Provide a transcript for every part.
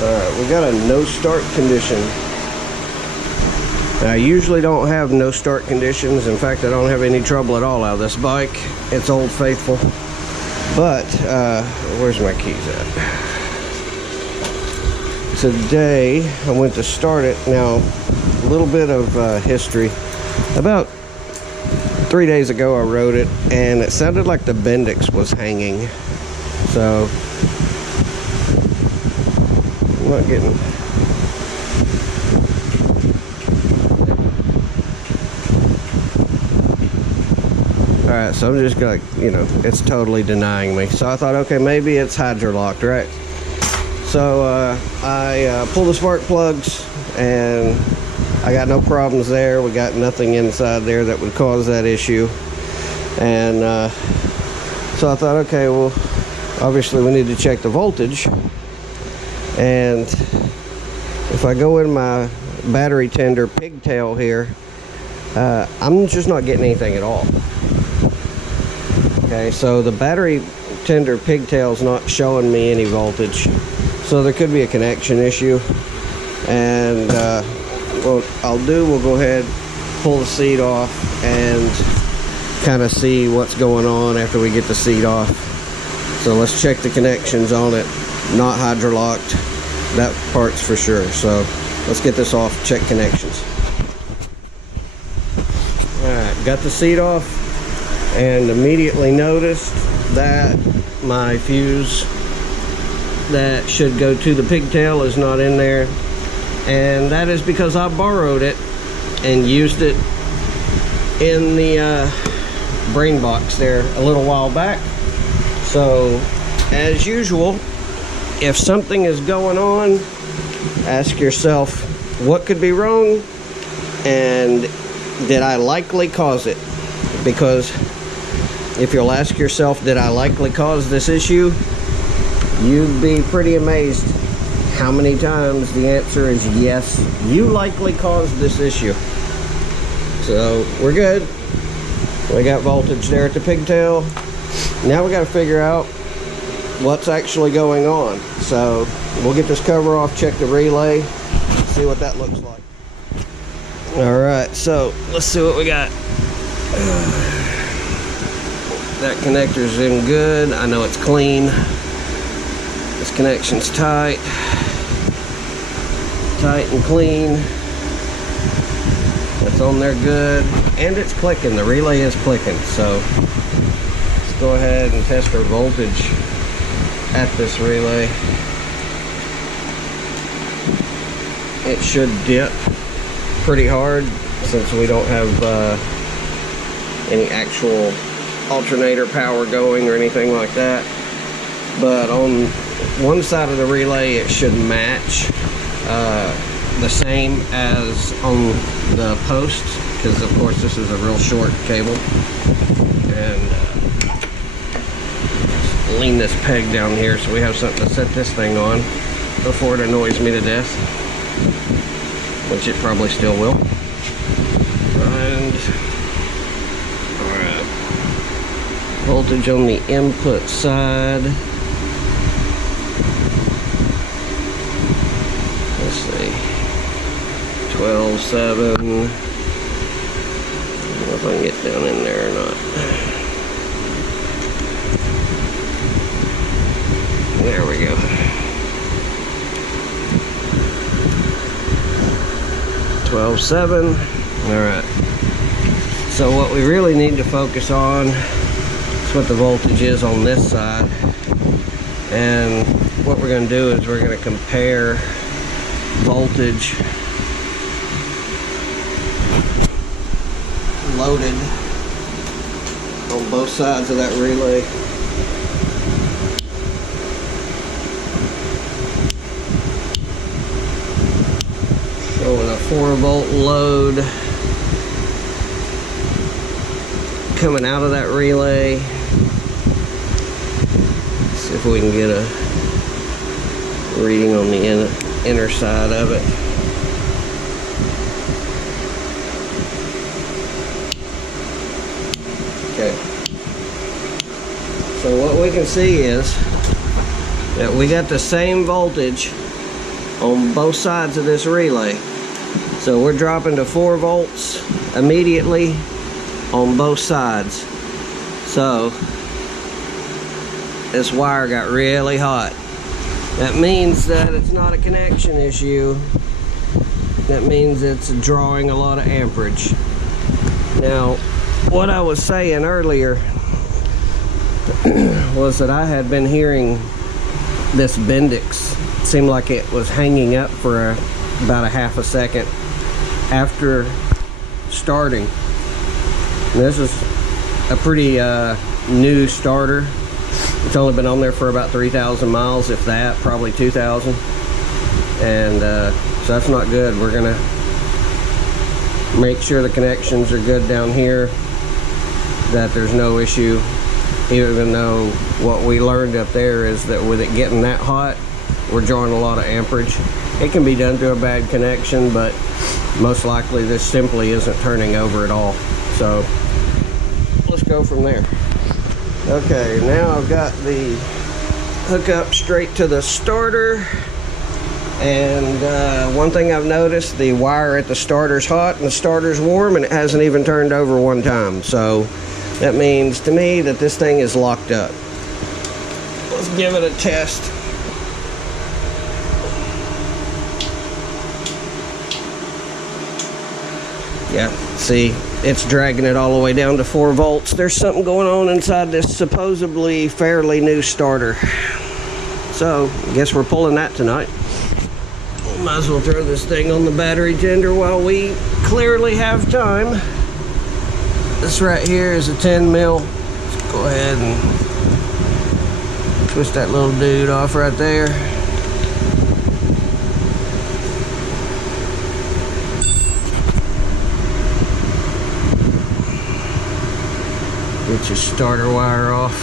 Alright, we got a no start condition. I usually don't have no start conditions. In fact, I don't have any trouble at all out of this bike. It's Old Faithful. But, where's my keys at? Today, I went to start it. Now, a little bit of history. About 3 days ago, I rode it, and it sounded like the Bendix was hanging. So, I'm not getting... Alright, so I'm just gonna, it's totally denying me. So I thought, okay, maybe it's hydrolocked, right? So I pulled the spark plugs, and I got no problems there. We got nothing inside there that would cause that issue. And so I thought, okay, well, obviously we need to check the voltage. And if I go in my battery tender pigtail here, I'm just not getting anything at all. Okay, so the battery tender pigtail is not showing me any voltage, so there could be a connection issue. And what we'll go ahead, pull the seat off, and kind of see what's going on after we get the seat off. So let's check the connections on it. Not hydrolocked, that part's for sure. So let's get this off, check connections. Alright, got the seat off, and immediately noticed that my fuse that should go to the pigtail is not in there, and that is because I borrowed it and used it in the brain box there a little while back. So as usual, if something is going on, ask yourself what could be wrong and did I likely cause it? Because if you'll ask yourself, did I likely cause this issue? You'd be pretty amazed how many times the answer is yes, you likely caused this issue. So we're good. We got voltage there at the pigtail. Now we got to figure out what's actually going on. So we'll get this cover off, check the relay, see what that looks like. All right, so let's see what we got. That connector's in good. I know it's clean. This connection's tight and clean. That's on there good, and it's clicking. The relay is clicking. So let's go ahead and test our voltage at this relay. It should dip pretty hard since we don't have any actual alternator power going or anything like that. But on one side of the relay it should match the same as on the post, because of course this is a real short cable. And lean this peg down here so we have something to set this thing on before it annoys me to death, which it probably still will. And alright, voltage on the input side, let's see, 12.7. I don't know if I can get down in there or not. There we go. 12.7. Alright. So what we really need to focus on is what the voltage is on this side. And what we're going to do is we're going to compare voltage loaded on both sides of that relay. Showing a 4-volt load coming out of that relay. Let's see if we can get a reading on the inner side of it. Okay. So what we can see is that we got the same voltage on both sides of this relay. So we're dropping to 4 volts immediately on both sides. So this wire got really hot. That means that it's not a connection issue. That means it's drawing a lot of amperage. Now, what I was saying earlier was that I had been hearing this Bendix. It seemed like it was hanging up for about a half a second after starting. And this is a pretty new starter. It's only been on there for about 3,000 miles, if that, probably 2,000. And so that's not good. We're gonna make sure the connections are good down here, that there's no issue, even though what we learned up there is that with it getting that hot, we're drawing a lot of amperage. It can be done to a bad connection, but most likely this simply isn't turning over at all. So let's go from there. Okay, now I've got the hookup straight to the starter. And one thing I've noticed, the wire at the starter's hot and the starter's warm, and it hasn't even turned over one time. So that means to me that this thing is locked up. Let's give it a test. Yeah, see, it's dragging it all the way down to 4 volts. There's something going on inside this supposedly fairly new starter. So I guess we're pulling that tonight. Might as well throw this thing on the battery tender while we clearly have time. This right here is a 10 mil. Let's go ahead and twist that little dude off right there. Get your starter wire off.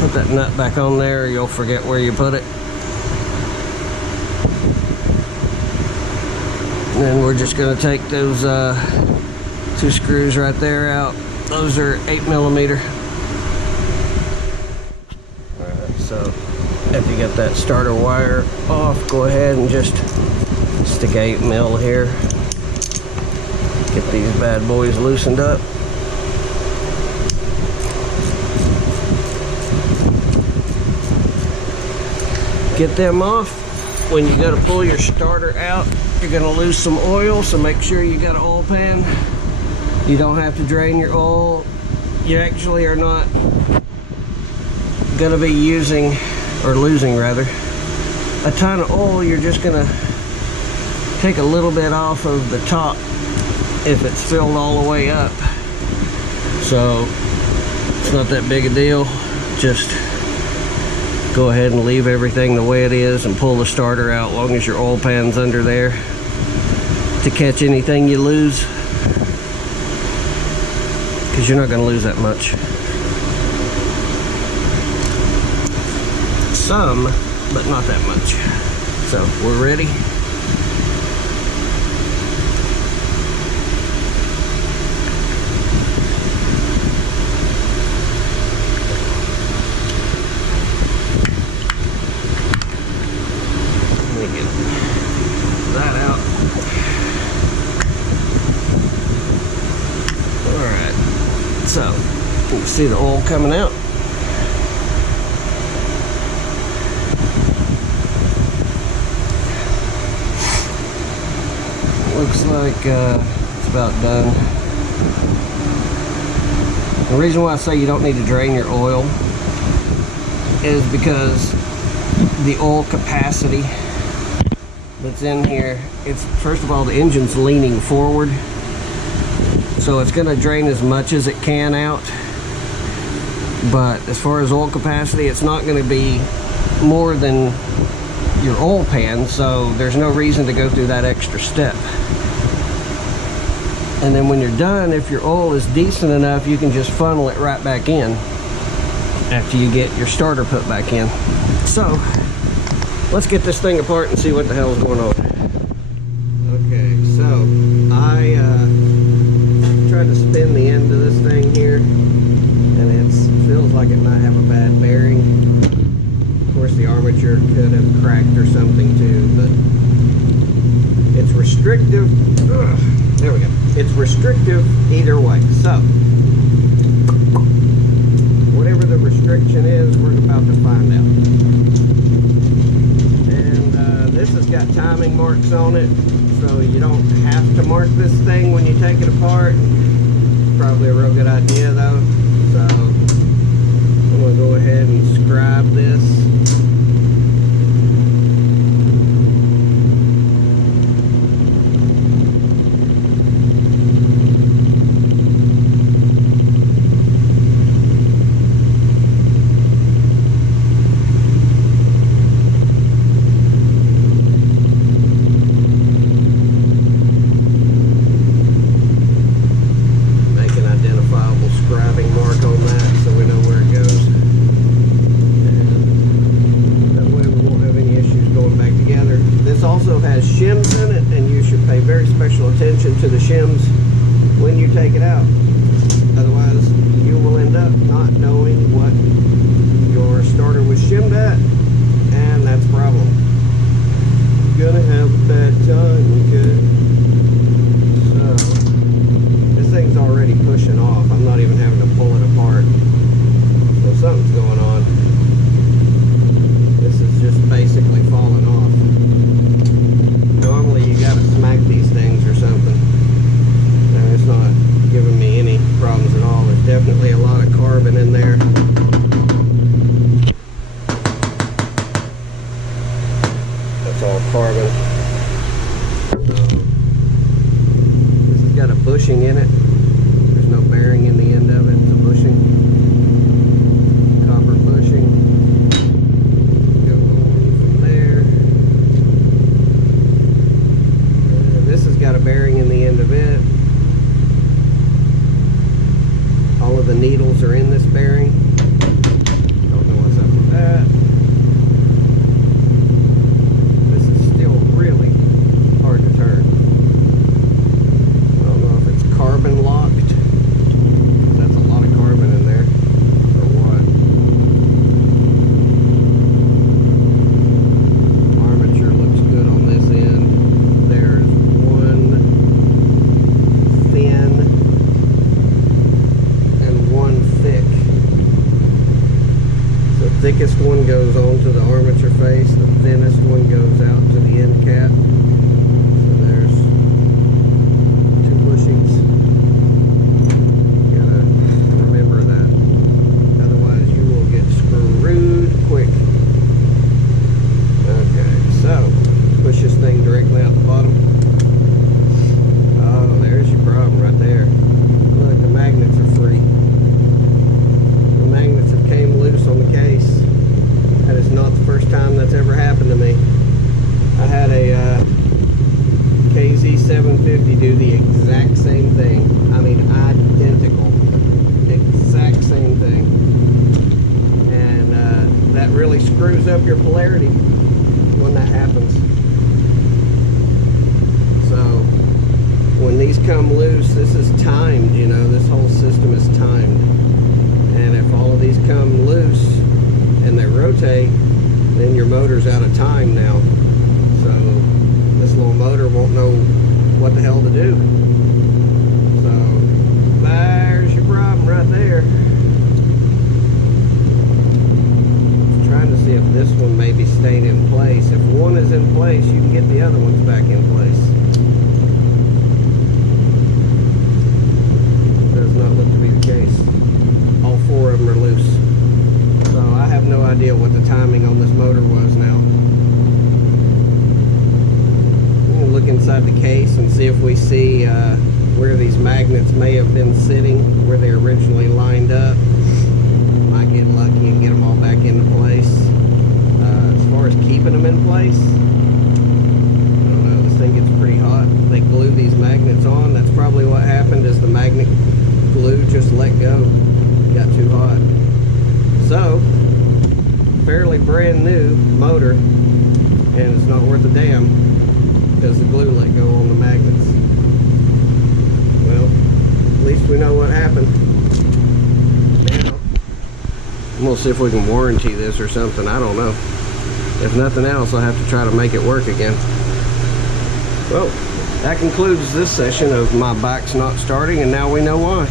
Put that nut back on there or you'll forget where you put it. And then we're just going to take those 2 screws right there out. Those are 8mm. Alright, so if you get that starter wire off, go ahead and just stick 8mm here. Get these bad boys loosened up. Get them off. When you go to pull your starter out, you're going to lose some oil, so make sure you got an oil pan. You don't have to drain your oil. You actually are not going to be using, or losing rather, a ton of oil. You're just going to take a little bit off of the top if it's filled all the way up. So it's not that big a deal. Just go ahead and leave everything the way it is and pull the starter out, long as your oil pan's under there to catch anything you lose, because you're not going to lose that much. Some, but not that much. So we're ready. That out. Alright, so you can see the oil coming out. Looks like it's about done. The reason why I say you don't need to drain your oil is because the oil capacity that's in here, it's, first of all, the engine's leaning forward, so it's going to drain as much as it can out. But as far as oil capacity, it's not going to be more than your oil pan, so there's no reason to go through that extra step. And then when you're done, if your oil is decent enough, you can just funnel it right back in after you get your starter put back in. So let's get this thing apart and see what the hell is going on. Okay, so I tried to spin the end of this thing here, and it feels like it might have a bad bearing. Of course, the armature could have cracked or something too, but it's restrictive. Ugh, there we go. It's restrictive either way. So, whatever the restriction is, we're about to find out. And this has got timing marks on it, so you don't have to mark this thing when you take it apart. Probably a real good idea though. So I'm going to go ahead and scribe this. Scribing mark on that so we know where it goes, and that way we won't have any issues going back together. This also has shims in it, and you should pay very special attention to the shims when you take it out. Otherwise you will end up not knowing what your starter was shimmed at, and that's a problem. You're gonna have a bad time, okay? So this thing's already pushing off. I'm not even having to pull it apart. So something's going on. This is just basically falling off. Normally you gotta smack these things or something. And it's not giving me any problems at all. There's definitely a lot of carbon in there. That's all carbon. This has got a bushing in it. There's no bearing in the end of it. It's a bushing, copper bushing. Go on from there. This has got a bearing in the end of it. All of the needles are in this bearing. Don't know what's up with that. This is still really hard to turn. I don't know if it's carbon locked. That's a lot of carbon in there, or what. Armature looks good on this end. There's one thin and one thick. The thickest one goes onto the armature face. The thinnest one goes out to the end cap. So there's two bushings. Remember that. Otherwise you will get screwed quick. Okay, so push this thing directly out the bottom. Oh, there's your problem right there. Look, the magnets are free. The magnets have came loose on the case. That is not the first time that's ever happened to me. I had a KZ750 do the exact same thing. I mean, identical. Exact same thing. And that really screws up your polarity when that happens. So when these come loose, this is timed, you know, this whole system is timed. And if all of these come loose and they rotate, then your motor's out of time now. So this little motor won't know what the hell to do. So there's your problem right there. Trying to see if this one may be staying in place. If one is in place, you can get the other ones back in place. Does not look to be the case. All four of them are loose. So I have no idea what the timing on this motor was now. We'll look inside the case and see if we see where these magnets may have been sitting, where they originally lined up. Might get lucky and get them all back into place. As far as keeping them in place, I don't know, this thing gets pretty hot. They glue these magnets on. That's probably what happened, is the magnet glue just let go. It got too hot. So, fairly brand new motor, and it's not worth a damn because the glue let go on the magnets. Well, at least we know what happened. Now, We'll see if we can warranty this or something. I don't know. If nothing else, I'll have to try to make it work again. Well, that concludes this session of my bike's not starting, and now we know why.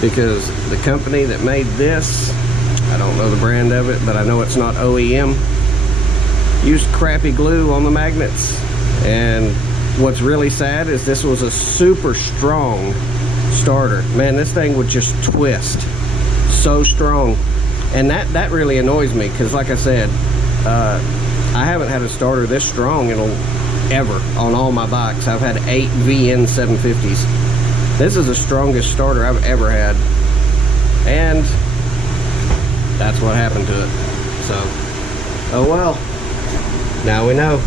Because the company that made this, I don't know the brand of it, but I know it's not OEM, used crappy glue on the magnets. And what's really sad is this was a super strong starter. Man, this thing would just twist so strong. And that really annoys me, because like I said, I haven't had a starter this strong ever on all my bikes. I've had 8 VN750s. This is the strongest starter I've ever had, and that's what happened to it. So, oh well, now we know.